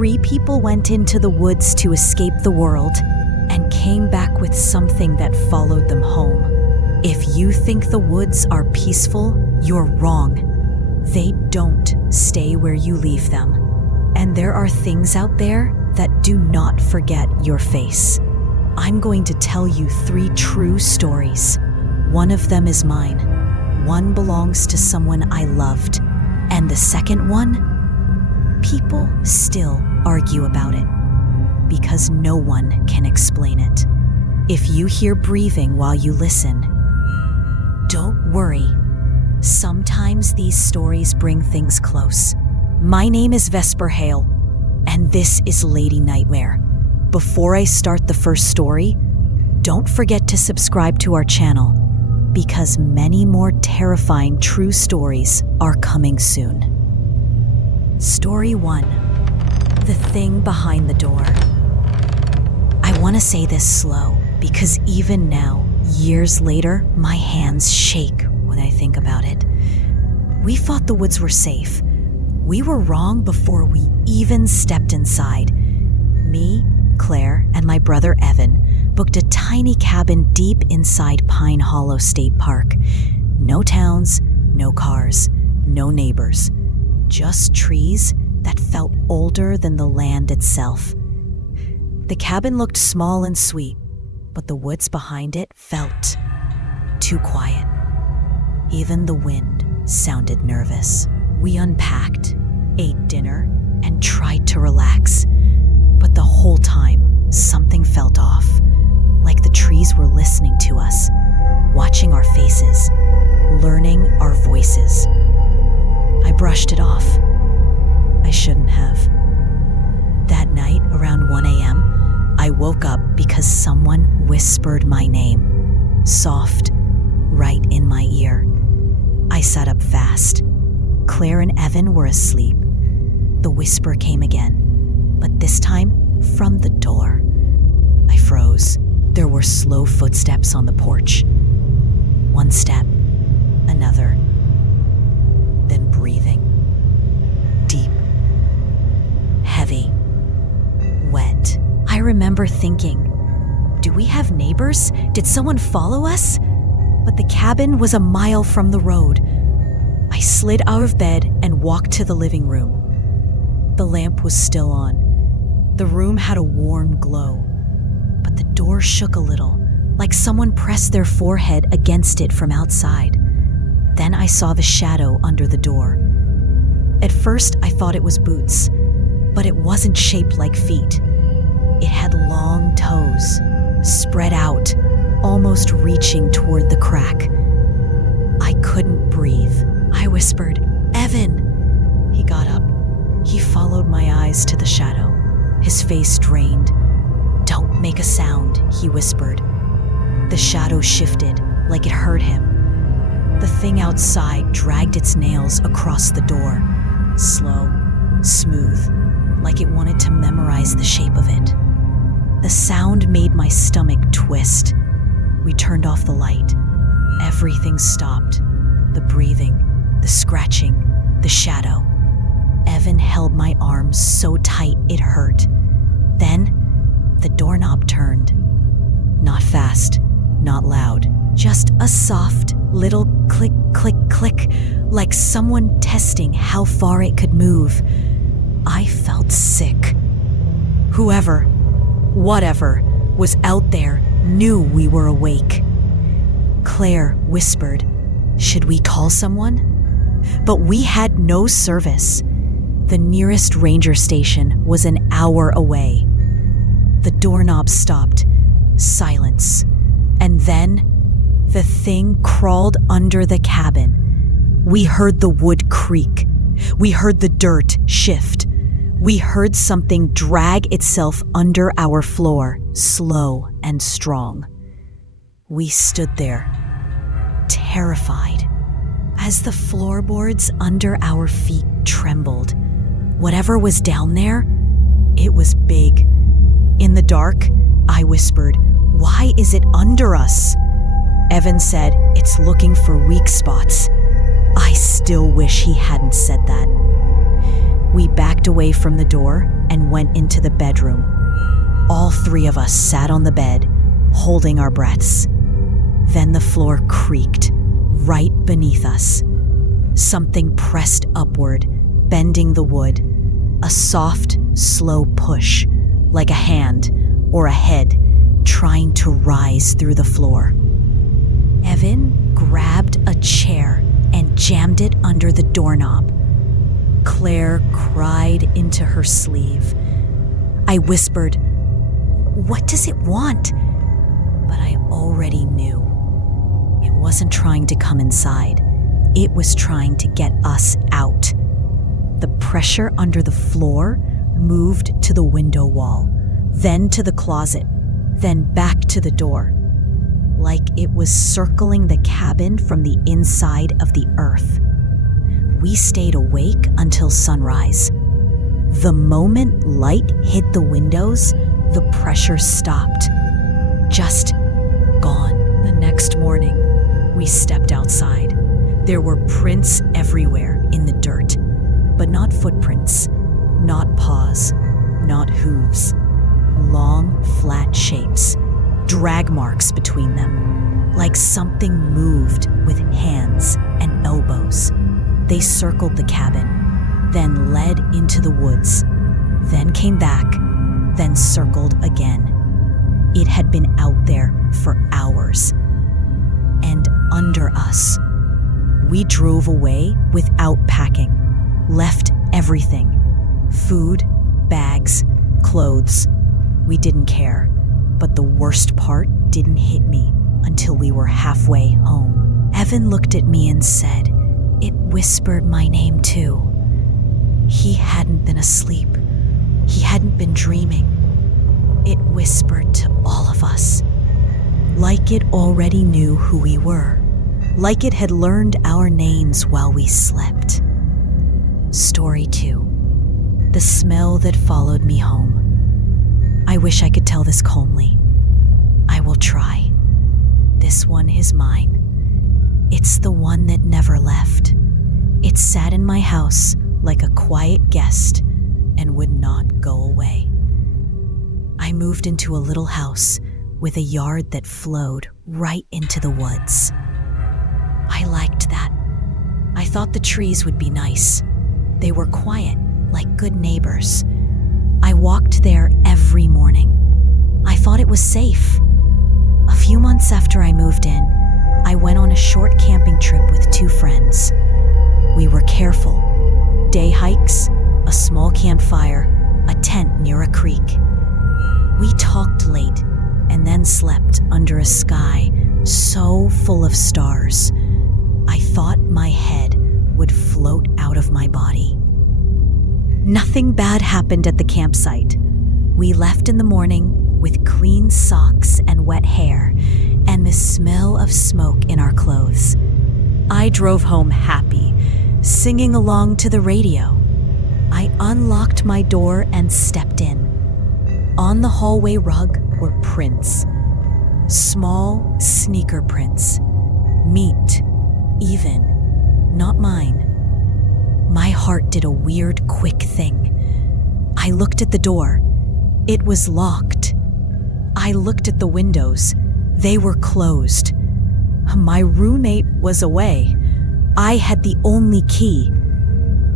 3 people went into the woods to escape the world and came back with something that followed them home. If you think the woods are peaceful, you're wrong. They don't stay where you leave them. And there are things out there that do not forget your face. I'm going to tell you 3 true stories. One of them is mine. One belongs to someone I loved. And the second one, people still argue about it because no one can explain it. If you hear breathing while you listen, don't worry. Sometimes these stories bring things close. My name is Vesper Hale, and this is Lady Nightmare. Before I start the first story, don't forget to subscribe to our channel, because many more terrifying true stories are coming soon. Story 1. The Thing Behind the Door. I want to say this slow, because even now, years later, my hands shake when I think about it. We thought the woods were safe. We were wrong before we even stepped inside. Me, Claire, and my brother Evan booked a tiny cabin deep inside Pine Hollow State Park. No towns, no cars, no neighbors. Just trees that felt older than the land itself. The cabin looked small and sweet, but the woods behind it felt too quiet. Even the wind sounded nervous. We unpacked, ate dinner, and tried to relax. But the whole time, something felt off, like the trees were listening to us, watching our faces, learning our voices. I brushed it off. I shouldn't have. That night, around 1 a.m., I woke up because someone whispered my name, soft, right in my ear. I sat up fast. Claire and Evan were asleep. The whisper came again, but this time from the door. I froze. There were slow footsteps on the porch. One step, another, then breathing. Deep, heavy, wet. I remember thinking, do we have neighbors? Did someone follow us? But the cabin was a mile from the road. I slid out of bed and walked to the living room. The lamp was still on. The room had a warm glow, but the door shook a little, like someone pressed their forehead against it from outside. Then I saw the shadow under the door. At first, I thought it was boots, but it wasn't shaped like feet. It had long toes, spread out, almost reaching toward the crack. I couldn't breathe. I whispered, "Evan!" He got up. He followed my eyes to the shadow, his face drained. "Don't make a sound," he whispered. The shadow shifted, like it heard him. The thing outside dragged its nails across the door, slow, smooth, like it wanted to memorize the shape of it. The sound made my stomach twist. We turned off the light. Everything stopped. The breathing, the scratching, the shadow. Evan held my arms so tight it hurt. Then, the doorknob turned. Not fast, not loud. Just a soft, little click, click, click, like someone testing how far it could move. I felt sick. Whoever, whatever, was out there knew we were awake. Claire whispered, "Should we call someone?" But we had no service. The nearest ranger station was an hour away. The doorknob stopped. Silence. And then, the thing crawled under the cabin. We heard the wood creak. We heard the dirt shift. We heard something drag itself under our floor, slow and strong. We stood there, terrified, as the floorboards under our feet trembled. Whatever was down there, it was big. In the dark, I whispered, "Why is it under us?" Evan said, "It's looking for weak spots." I still wish he hadn't said that. We backed away from the door and went into the bedroom. All three of us sat on the bed, holding our breaths. Then the floor creaked right beneath us. Something pressed upward, bending the wood. A soft, slow push, like a hand or a head trying to rise through the floor. Evan grabbed a chair and jammed it under the doorknob. Claire cried into her sleeve. I whispered, "What does it want?" But I already knew. It wasn't trying to come inside. It was trying to get us out. The pressure under the floor moved to the window wall, then to the closet, then back to the door, like it was circling the cabin from the inside of the earth. We stayed awake until sunrise. The moment light hit the windows, the pressure stopped. Just gone. The next morning, we stepped outside. There were prints everywhere in the dirt, but not footprints, not paws, not hooves. Long, flat shapes, drag marks between them, like something moved with hands and elbows. They circled the cabin, then led into the woods, then came back, then circled again. It had been out there for hours. And under us, we drove away without packing, left everything. Food, bags, clothes. We didn't care, but the worst part didn't hit me until we were halfway home. Evan looked at me and said, "It whispered my name too." He hadn't been asleep. He hadn't been dreaming. It whispered to all of us, like it already knew who we were, like it had learned our names while we slept. Story 2. The smell that followed me home. I wish I could tell this calmly. I will try. This one is mine. It's the one that never left. It sat in my house like a quiet guest and would not go away. I moved into a little house with a yard that flowed right into the woods. I liked that. I thought the trees would be nice. They were quiet, like good neighbors. I walked there every morning. I thought it was safe. A few months after I moved in, I went on a short camping trip with 2 friends. We were careful. Day hikes, a small campfire, a tent near a creek. We talked late and then slept under a sky so full of stars, I thought my head would float out of my body. Nothing bad happened at the campsite. We left in the morning with clean socks and wet hair and the smell of smoke in our clothes. I drove home happy, singing along to the radio. I unlocked my door and stepped in. On the hallway rug were prints. Small sneaker prints. Meat, even. Not mine. My heart did a weird, quick thing. I looked at the door. It was locked. I looked at the windows. They were closed. My roommate was away. I had the only key.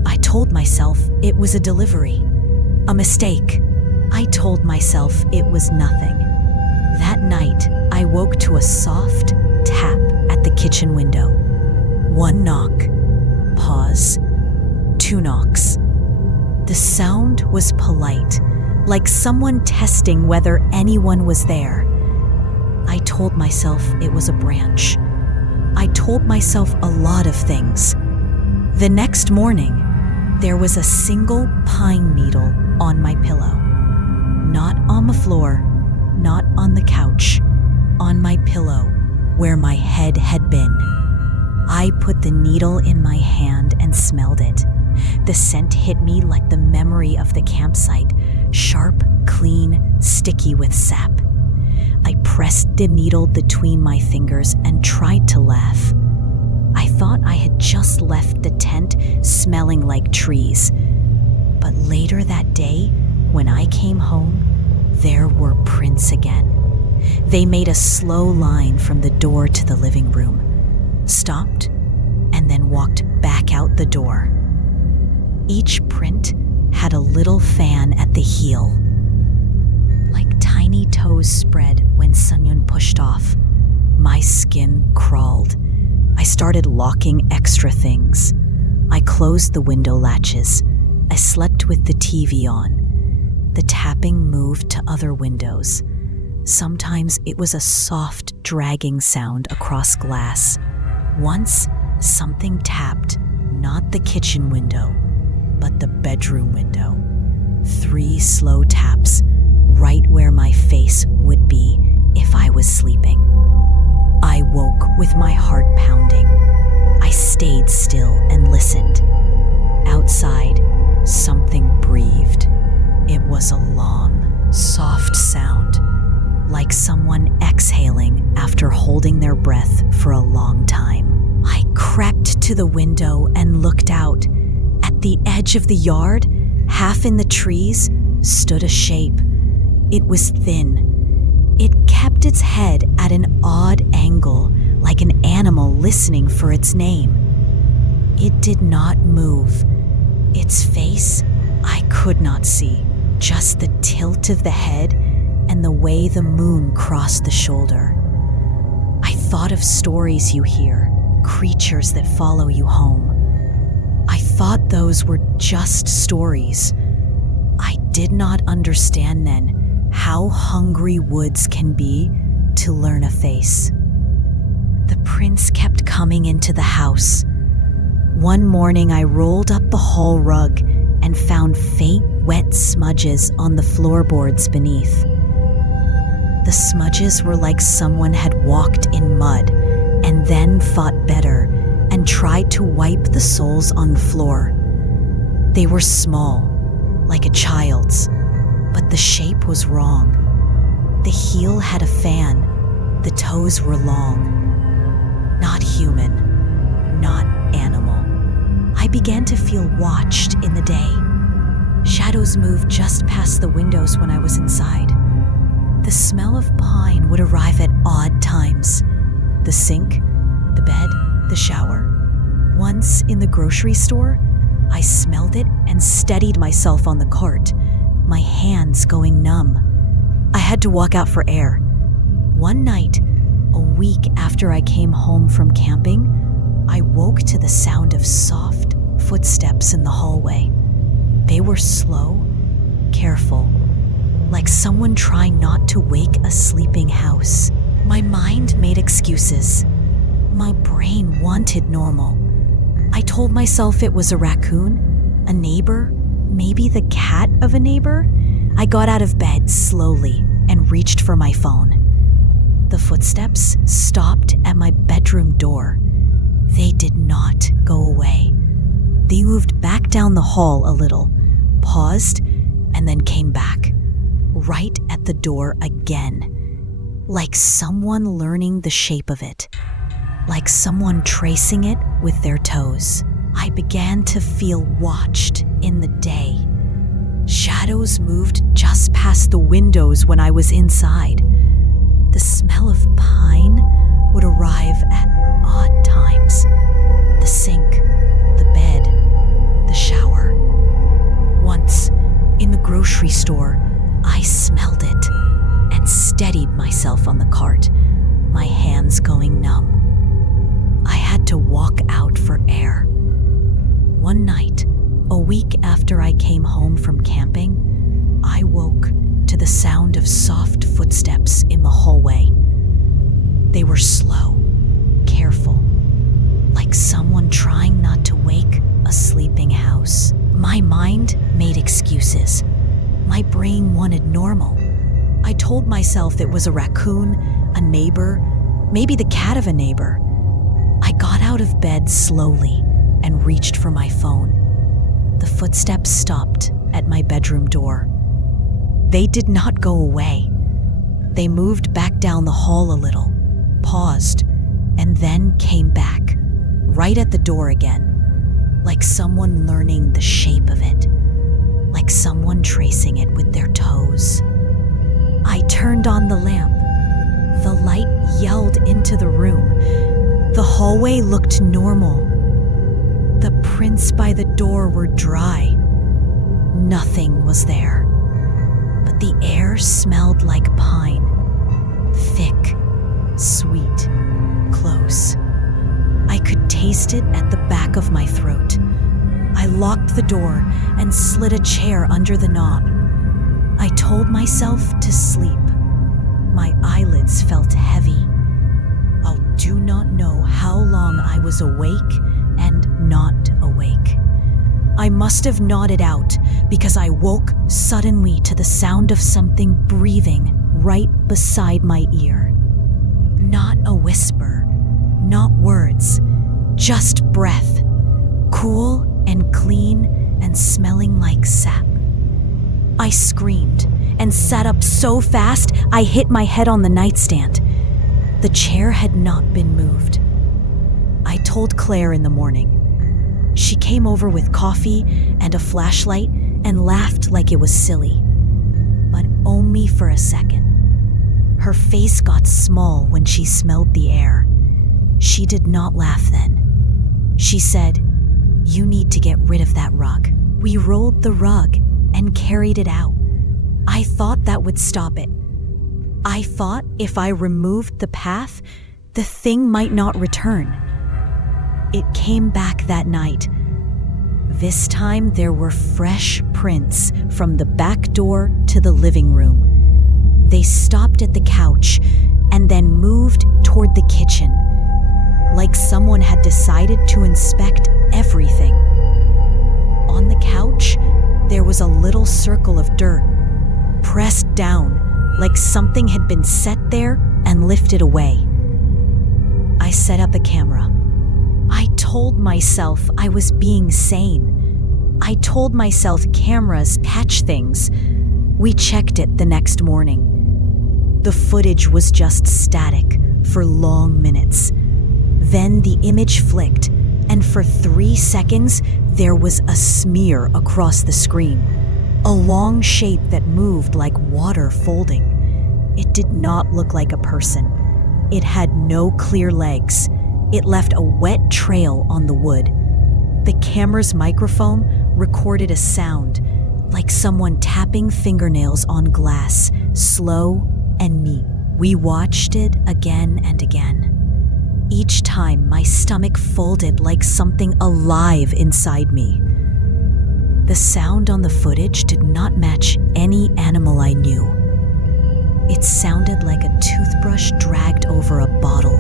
I told myself it was a delivery. A mistake. I told myself it was nothing. That night, I woke to a soft tap at the kitchen window. 1 knock. Pause. 2 knocks. The sound was polite, like someone testing whether anyone was there. I told myself it was a branch. I told myself a lot of things. The next morning, there was a single pine needle on my pillow. Not on the floor, not on the couch, on my pillow where my head had been. I put the needle in my hand and smelled it. The scent hit me like the memory of the campsite, sharp, clean, sticky with sap. I pressed the needle between my fingers and tried to laugh. I thought I had just left the tent smelling like trees. But later that day, when I came home, there were prints again. They made a slow line from the door to the living room, stopped, and then walked back out the door. Each print had a little fan at the heel, like tiny toes spread when Sunyeon pushed off. My skin crawled. I started locking extra things. I closed the window latches. I slept with the TV on. The tapping moved to other windows. Sometimes it was a soft, dragging sound across glass. Once, something tapped, not the kitchen window, but the bedroom window. 3 slow taps, right where my face would be if I was sleeping. I woke with my heart pounding. I stayed still and listened. Outside, something breathed. It was a long, soft sound, like someone exhaling after holding their breath for a long time. I crept to the window and looked out. At the edge of the yard, half in the trees, stood a shape. It was thin. It kept its head at an odd angle, like an animal listening for its name. It did not move. Its face, I could not see, just the tilt of the head and the way the moon crossed the shoulder. I thought of stories you hear, creatures that follow you home. I thought those were just stories. I did not understand then how hungry woods can be to learn a face. The prince kept coming into the house. One morning I rolled up the hall rug and found faint, wet smudges on the floorboards beneath. The smudges were like someone had walked in mud and then fought better and tried to wipe the soles on the floor. They were small, like a child's, but the shape was wrong. The heel had a fan, the toes were long. Not human, not animal. I began to feel watched in the day. Shadows moved just past the windows when I was inside. The smell of pine would arrive at odd times. The sink, the bed, the shower. Once in the grocery store, I smelled it and steadied myself on the cart, my hands going numb. I had to walk out for air. One night, a week after I came home from camping, I woke to the sound of soft footsteps in the hallway. They were slow, careful, like someone trying not to wake a sleeping house. My mind made excuses. My brain wanted normal. I told myself it was a raccoon, a neighbor, maybe the cat of a neighbor. I got out of bed slowly and reached for my phone. The footsteps stopped at my bedroom door. They did not go away. They moved back down the hall a little, paused, and then came back, right at the door again, like someone learning the shape of it, like someone tracing it with their toes. I began to feel watched in the day. Shadows moved just past the windows when I was inside. The smell of pine would arrive at odd times. The sink, the bed, the shower. Once, in the grocery store, I smelled it and steadied myself on the cart, my hands going numb. I had to walk out for air. One night, a week after I came home from camping, I woke to the sound of soft footsteps in the hallway. They were slow, careful, like someone trying not to wake a sleeping house. My mind made excuses. My brain wanted normal. I told myself it was a raccoon, a neighbor, maybe the cat of a neighbor. I got out of bed slowly and reached for my phone. The footsteps stopped at my bedroom door. They did not go away. They moved back down the hall a little, paused, and then came back, right at the door again, like someone learning the shape of it. like someone tracing it with their toes. I turned on the lamp. The light yelled into the room. The hallway looked normal. The prints by the door were dry. Nothing was there. But the air smelled like pine. Thick, sweet, close. I could taste it at the back of my throat. I locked the door and slid a chair under the knob. I told myself to sleep. My eyelids felt heavy. I do not know how long I was awake and not awake. I must have nodded out because I woke suddenly to the sound of something breathing right beside my ear. Not a whisper, not words, just breath, cool and clean and smelling like sap. I screamed and sat up so fast I hit my head on the nightstand. The chair had not been moved. I told Claire in the morning. She came over with coffee and a flashlight and laughed like it was silly. But only for a second. Her face got small when she smelled the air. She did not laugh then. She said, "You need to get rid of that rug." We rolled the rug and carried it out. I thought that would stop it. I thought if I removed the path, the thing might not return. It came back that night. This time there were fresh prints from the back door to the living room. They stopped at the couch and then moved toward the kitchen, like someone had decided to inspect everything. On the couch, there was a little circle of dirt, pressed down like something had been set there and lifted away. I set up a camera. I told myself I was being sane. I told myself cameras catch things. We checked it the next morning. The footage was just static for long minutes. Then the image flicked, and for 3 seconds, there was a smear across the screen. A long shape that moved like water folding. It did not look like a person. It had no clear legs. It left a wet trail on the wood. The camera's microphone recorded a sound, like someone tapping fingernails on glass, slow and neat. We watched it again and again. Each time, my stomach folded like something alive inside me. The sound on the footage did not match any animal I knew. It sounded like a toothbrush dragged over a bottle.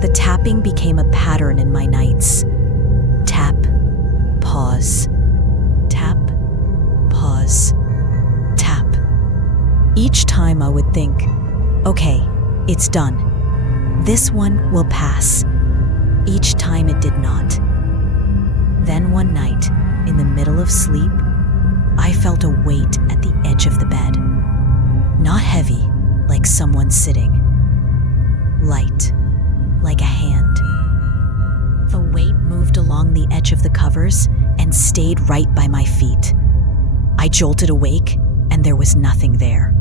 The tapping became a pattern in my nights. Tap, pause, tap, pause, tap. Each time I would think, okay, it's done. This one will pass. Each time it did not. Then one night, in the middle of sleep, I felt a weight at the edge of the bed. Not heavy, like someone sitting. Light, like a hand. The weight moved along the edge of the covers and stayed right by my feet. I jolted awake, and there was nothing there.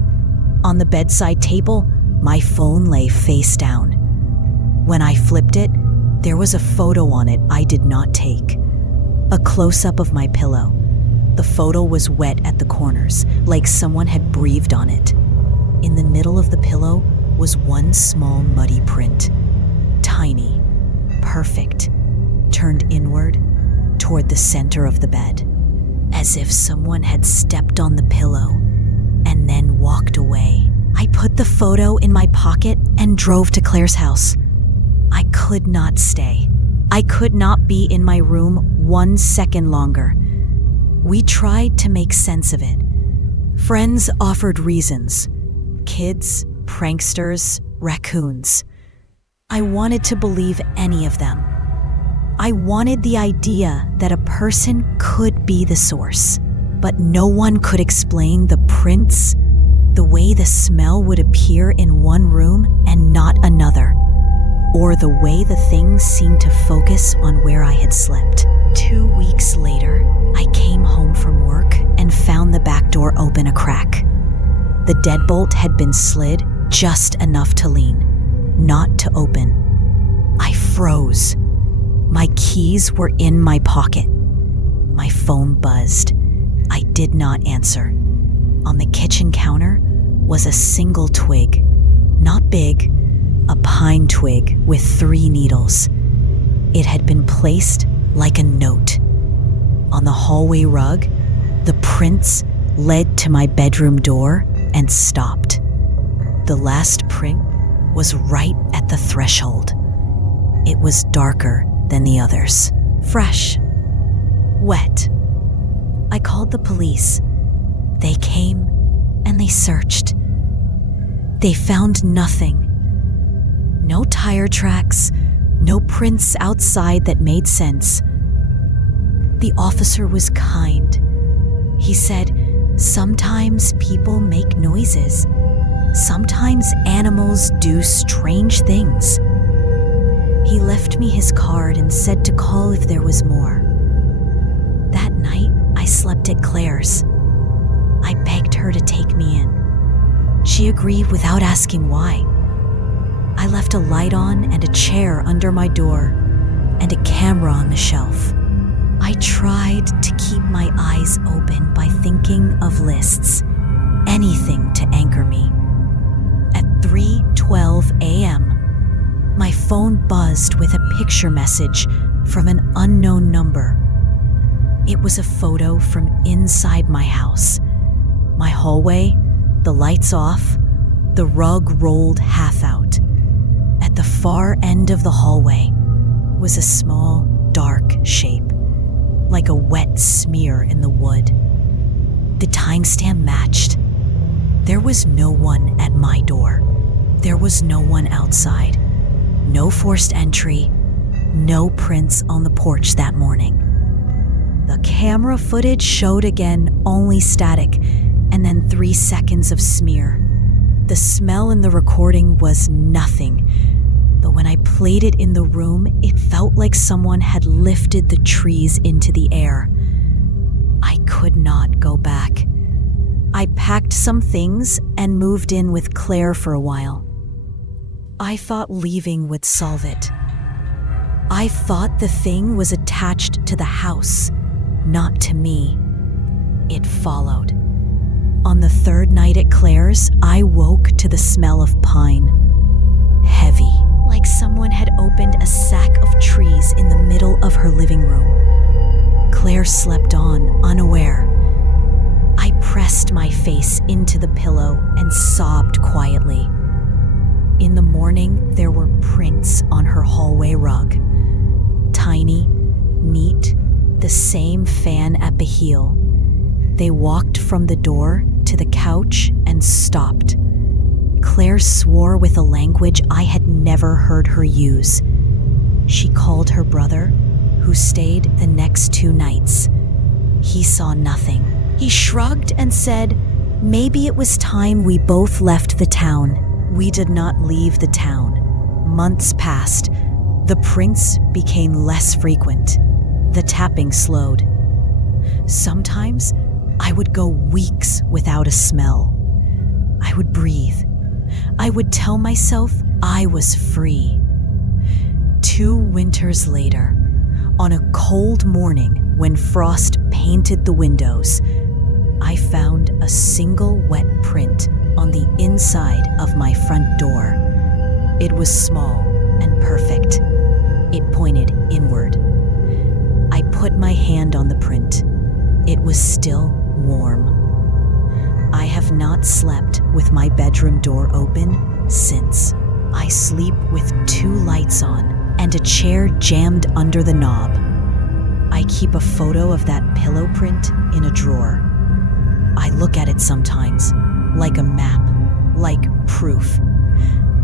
On the bedside table, my phone lay face down. When I flipped it, there was a photo on it I did not take. A close-up of my pillow. The photo was wet at the corners, like someone had breathed on it. In the middle of the pillow was one small muddy print. Tiny, perfect, turned inward toward the center of the bed, as if someone had stepped on the pillow and then walked away. I put the photo in my pocket and drove to Claire's house. I could not stay. I could not be in my room 1 second longer. We tried to make sense of it. Friends offered reasons. Kids, pranksters, raccoons. I wanted to believe any of them. I wanted the idea that a person could be the source, but no one could explain the prints, the way the smell would appear in one room and not another, or the way the things seemed to focus on where I had slept. 2 weeks later, I came home from work and found the back door open a crack. The deadbolt had been slid just enough to lean, not to open. I froze. My keys were in my pocket. My phone buzzed. I did not answer. On the kitchen counter was a single twig, not big, a pine twig with 3 needles. It had been placed like a note. On the hallway rug, the prints led to my bedroom door and stopped. The last print was right at the threshold. It was darker than the others, fresh, wet. I called the police. They came and they searched. They found nothing. No tire tracks, no prints outside that made sense. The officer was kind. He said, sometimes people make noises. Sometimes animals do strange things. He left me his card and said to call if there was more. That night, I slept at Claire's. I begged her to take me in. She agreed without asking why. I left a light on and a chair under my door and a camera on the shelf. I tried to keep my eyes open by thinking of lists, anything to anchor me. At 3:12 a.m., my phone buzzed with a picture message from an unknown number. It was a photo from inside my house. My hallway, the lights off, the rug rolled half out. At the far end of the hallway was a small, dark shape, like a wet smear in the wood. The timestamp matched. There was no one at my door. There was no one outside. No forced entry. No prints on the porch that morning. The camera footage showed again only static, and then 3 seconds of smear. The smell in the recording was nothing, but when I played it in the room, it felt like someone had lifted the trees into the air. I could not go back. I packed some things and moved in with Claire for a while. I thought leaving would solve it. I thought the thing was attached to the house, not to me. It followed. On the 3rd night at Claire's, I woke to the smell of pine. Heavy, like someone had opened a sack of trees in the middle of her living room. Claire slept on, unaware. I pressed my face into the pillow and sobbed quietly. In the morning, there were prints on her hallway rug. Tiny, neat, the same fan at the heel. They walked from the door to the couch and stopped. Claire swore with a language I had never heard her use. She called her brother, who stayed the next 2 nights. He saw nothing. He shrugged and said, maybe it was time we both left the town. We did not leave the town. Months passed. The prints became less frequent. The tapping slowed. Sometimes I would go weeks without a smell. I would breathe. I would tell myself I was free. 2 winters later, on a cold morning when frost painted the windows, I found a single wet print on the inside of my front door. It was small and perfect. It pointed inward. I put my hand on the print. It was still warm. I have not slept with my bedroom door open since. I sleep with 2 lights on and a chair jammed under the knob. I keep a photo of that pillow print in a drawer. I look at it sometimes, like a map, like proof.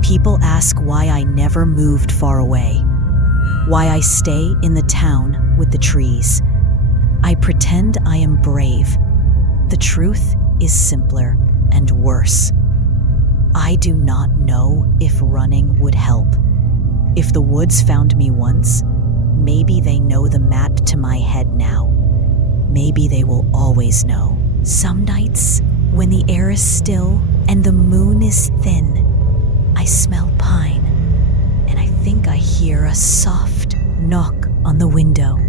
People ask why I never moved far away, why I stay in the town with the trees. I pretend I am brave. The truth is simpler and worse. I do not know if running would help. If the woods found me once, maybe they know the map to my head now. Maybe they will always know. Some nights, when the air is still and the moon is thin, I smell pine, and I think I hear a soft knock on the window.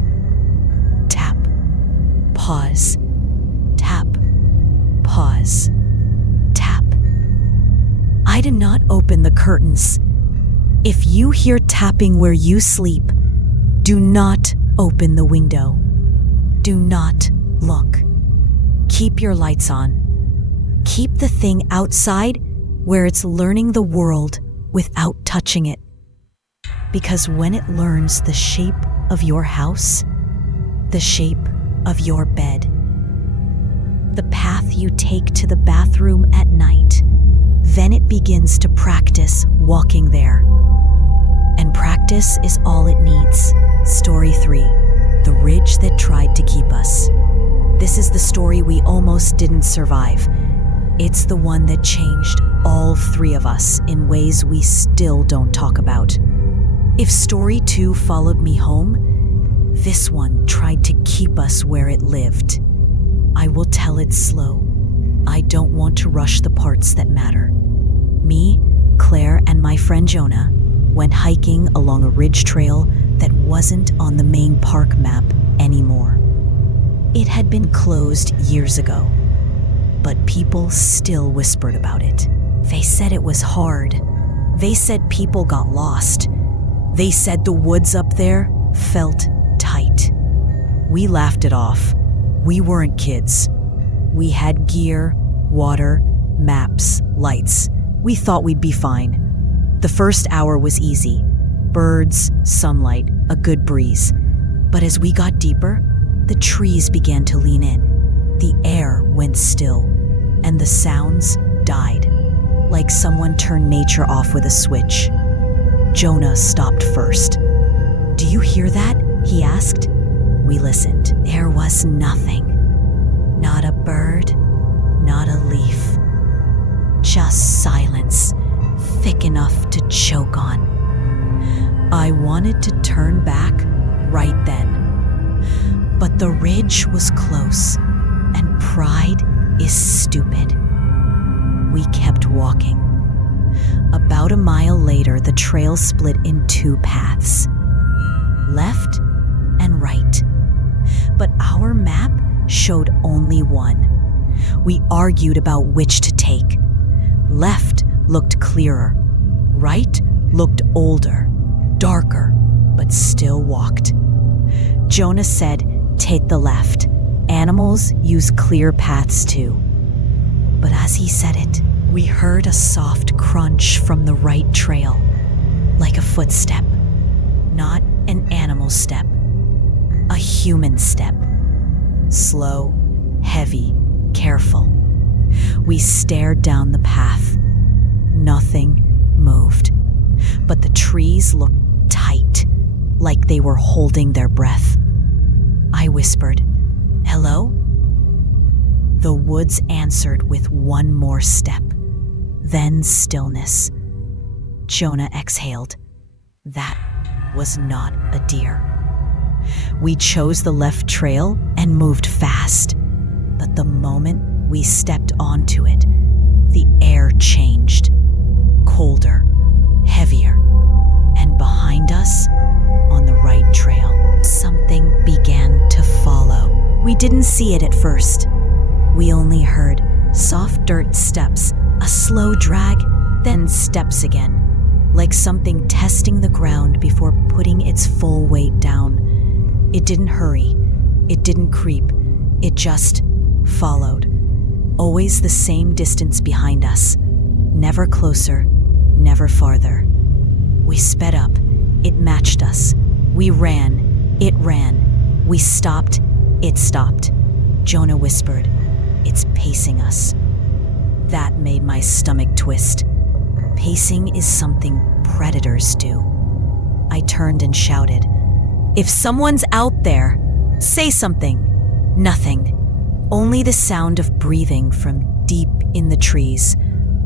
Tap, pause, tap, pause, tap. I do not open the curtains. If you hear tapping where you sleep, do not open the window. Do not look. Keep your lights on. Keep the thing outside where it's learning the world without touching it. Because when it learns the shape of your house, the shape of your bed, the path you take to the bathroom at night, then it begins to practice walking there. And practice is all it needs. Story 3, The Ridge That Tried to Keep Us. This is the story we almost didn't survive. It's the one that changed all 3 of us in ways we still don't talk about. If story 2 followed me home, this one tried to keep us where it lived. I will tell it slow. I don't want to rush the parts that matter. Me, Claire, and my friend Jonah went hiking along a ridge trail that wasn't on the main park map anymore. It had been closed years ago, but people still whispered about it. They said it was hard. They said people got lost. They said the woods up there felt tight. We laughed it off. We weren't kids. We had gear, water, maps, lights. We thought we'd be fine. The first hour was easy. Birds, sunlight, a good breeze. But as we got deeper, the trees began to lean in. The air went still, and the sounds died, like someone turned nature off with a switch. Jonah stopped first. "Do you hear that?" he asked. We listened. There was nothing. Not a bird, not a leaf. Just silence, thick enough to choke on. I wanted to turn back right then. But the ridge was close, and pride is stupid. We kept walking. About a mile later, the trail split in 2 paths, left and right. But our map showed only one. We argued about which to take. Left looked clearer. Right looked older, darker, but still walked. Jonah said, "Take the left. Animals use clear paths too." But as he said it, we heard a soft crunch from the right trail, like a footstep. Not an animal step, a human step. Slow, heavy, careful. We stared down the path. Nothing moved, but the trees looked tight, like they were holding their breath. I whispered, "Hello?" The woods answered with one more step, then stillness. Jonah exhaled. That was not a deer. We chose the left trail and moved fast, but the moment we stepped onto it, the air changed. Colder, heavier, and behind us, on the right trail, something began to follow. We didn't see it at first. We only heard soft dirt steps, a slow drag, then steps again, like something testing the ground before putting its full weight down. It didn't hurry. It didn't creep. It just followed. Always the same distance behind us. Never closer, never farther. We sped up. It matched us. We ran. It ran. We stopped. It stopped. Jonah whispered, "It's pacing us." That made my stomach twist. Pacing is something predators do. I turned and shouted, "If someone's out there, say something." Nothing. Only the sound of breathing from deep in the trees.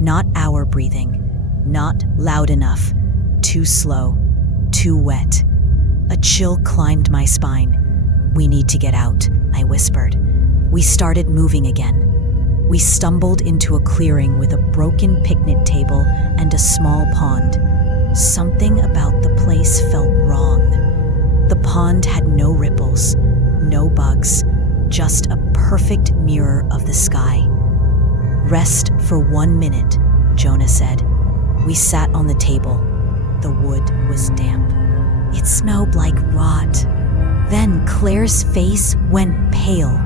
Not our breathing. Not loud enough. Too slow. Too wet. A chill climbed my spine. "We need to get out," I whispered. We started moving again. We stumbled into a clearing with a broken picnic table and a small pond. Something about the place felt wrong. The pond had no ripples, no bugs, just a perfect mirror of the sky. "Rest for 1 minute," Jonah said. We sat on the table. The wood was damp. It smelled like rot. Then Claire's face went pale.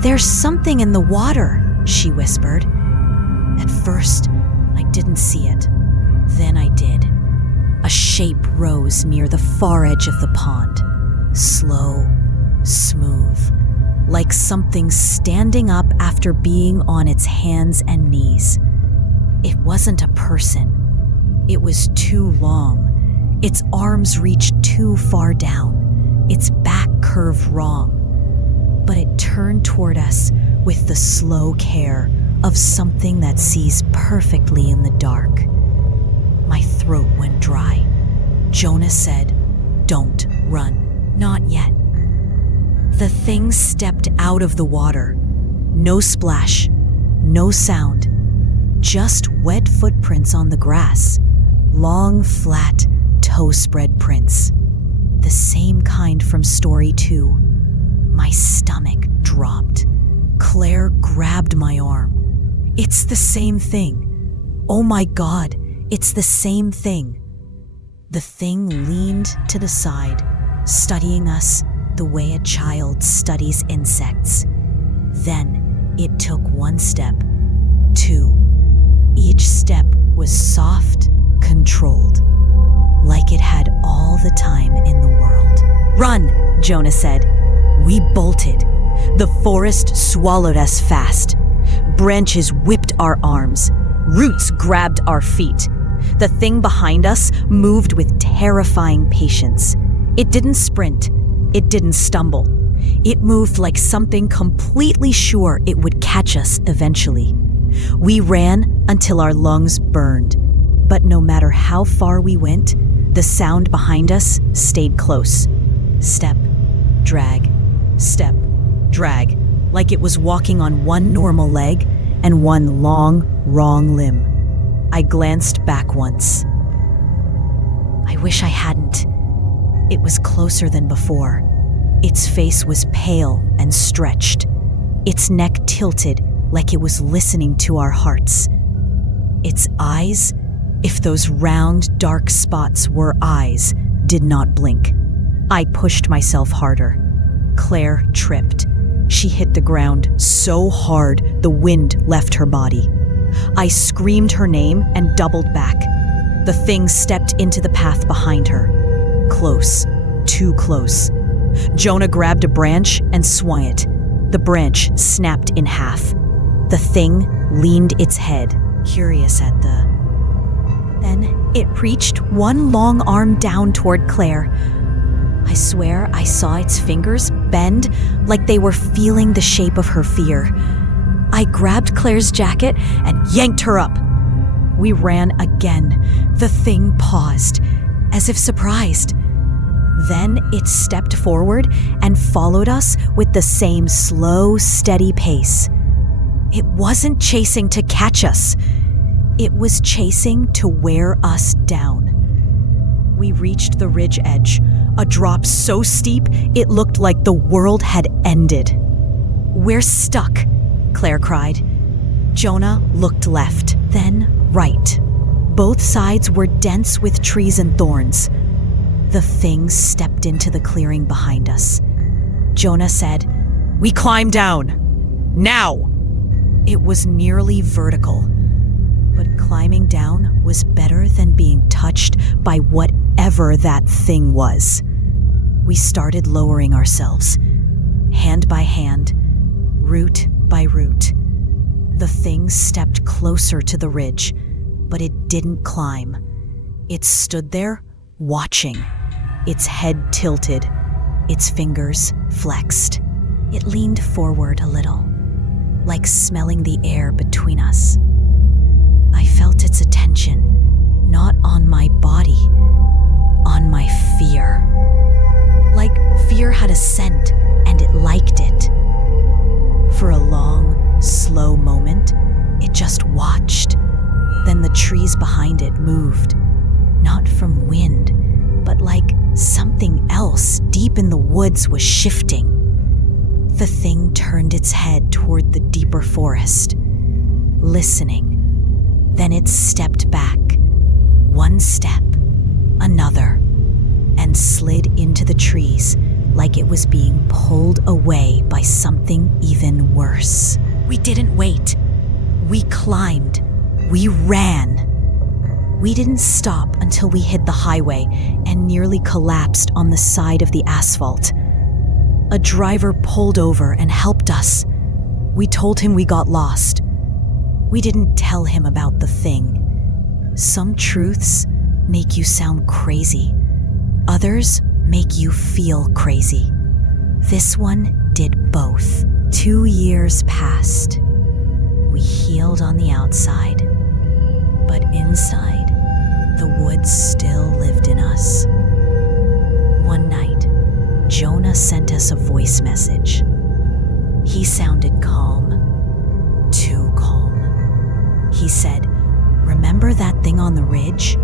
"There's something in the water," she whispered. At first, I didn't see it. Then I did. A shape rose near the far edge of the pond. Slow, smooth, like something standing up after being on its hands and knees. It wasn't a person. It was too long. Its arms reached too far down. Its back curved wrong. But it turned toward us with the slow care of something that sees perfectly in the dark. My throat went dry. Jonah said, "Don't run, not yet." The thing stepped out of the water. No splash, no sound, just wet footprints on the grass. Long, flat, toe-spread prints. The same kind from story 2. My stomach dropped. Claire grabbed my arm. "It's the same thing. Oh my God, it's the same thing." The thing leaned to the side, studying us the way a child studies insects. Then it took 1 step, 2. Each step was soft, controlled, like it had all the time in the world. "Run," Jonah said. We bolted. The forest swallowed us fast. Branches whipped our arms. Roots grabbed our feet. The thing behind us moved with terrifying patience. It didn't sprint. It didn't stumble. It moved like something completely sure it would catch us eventually. We ran until our lungs burned. But no matter how far we went, the sound behind us stayed close. Step, drag, step, drag, like it was walking on one normal leg and one long, wrong limb. I glanced back once. I wish I hadn't. It was closer than before. Its face was pale and stretched. Its neck tilted like it was listening to our hearts. Its eyes, if those round, dark spots were eyes, did not blink. I pushed myself harder. Claire tripped. She hit the ground so hard the wind left her body. I screamed her name and doubled back. The thing stepped into the path behind her. Close, too close. Jonah grabbed a branch and swung it. The branch snapped in half. The thing leaned its head, curious at the... Then it reached one long arm down toward Claire. I swear I saw its fingers bend like they were feeling the shape of her fear. I grabbed Claire's jacket and yanked her up. We ran again. The thing paused, as if surprised. Then it stepped forward and followed us with the same slow, steady pace. It wasn't chasing to catch us. It was chasing to wear us down. We reached the ridge edge, a drop so steep it looked like the world had ended. "We're stuck," Claire cried. Jonah looked left, then right. Both sides were dense with trees and thorns. The thing stepped into the clearing behind us. Jonah said, "We climb down! Now!" It was nearly vertical, but climbing down was better than being touched by whatever that thing was. We started lowering ourselves, hand by hand, root by root. The thing stepped closer to the ridge, but it didn't climb. It stood there, watching, its head tilted, its fingers flexed. It leaned forward a little, like smelling the air between us. I felt its attention, not on my body, on my fear. Like fear had a scent and it liked it. trees behind it moved, not from wind, but like something else deep in the woods was shifting. The thing turned its head toward the deeper forest, listening. Then it stepped back, one step, another, and slid into the trees like it was being pulled away by something even worse. We didn't wait. We climbed. We ran. We didn't stop until we hit the highway and nearly collapsed on the side of the asphalt. A driver pulled over and helped us. We told him we got lost. We didn't tell him about the thing. Some truths make you sound crazy. Others make you feel crazy. This one did both. 2 years passed. We healed on the outside, but inside, the woods still lived in us. One night, Jonah sent us a voice message. He sounded calm, too calm. He said, "Remember that thing on the ridge?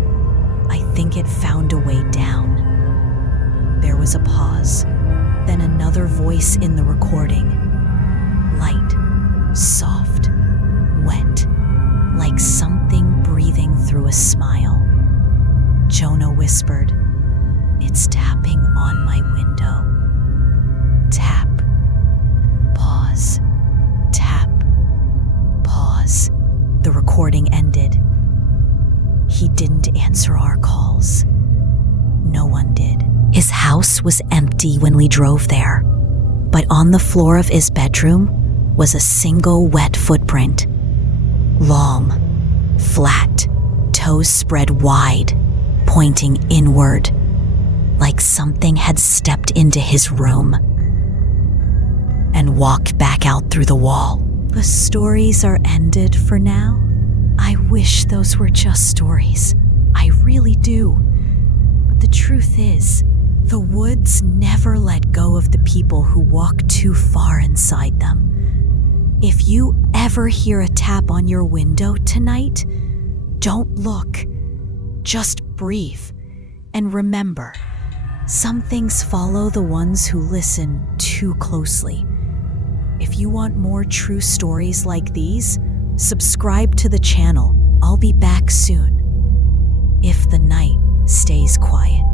I think it found a way down." There was a pause, then another voice in the recording. Light, soft, wet, like something breathing through a smile. Jonah whispered, "It's tapping on my window." Tap, pause, tap, pause. The recording ended. He didn't answer our calls. No one did. His house was empty when we drove there, but on the floor of his bedroom was a single wet footprint. Long, flat, toes spread wide, pointing inward, like something had stepped into his room and walked back out through the wall. The stories are ended for now. I wish those were just stories. I really do. But the truth is, the woods never let go of the people who walk too far inside them. If you ever hear a tap on your window tonight, don't look. Just breathe. And remember, some things follow the ones who listen too closely. If you want more true stories like these, subscribe to the channel. I'll be back soon. If the night stays quiet.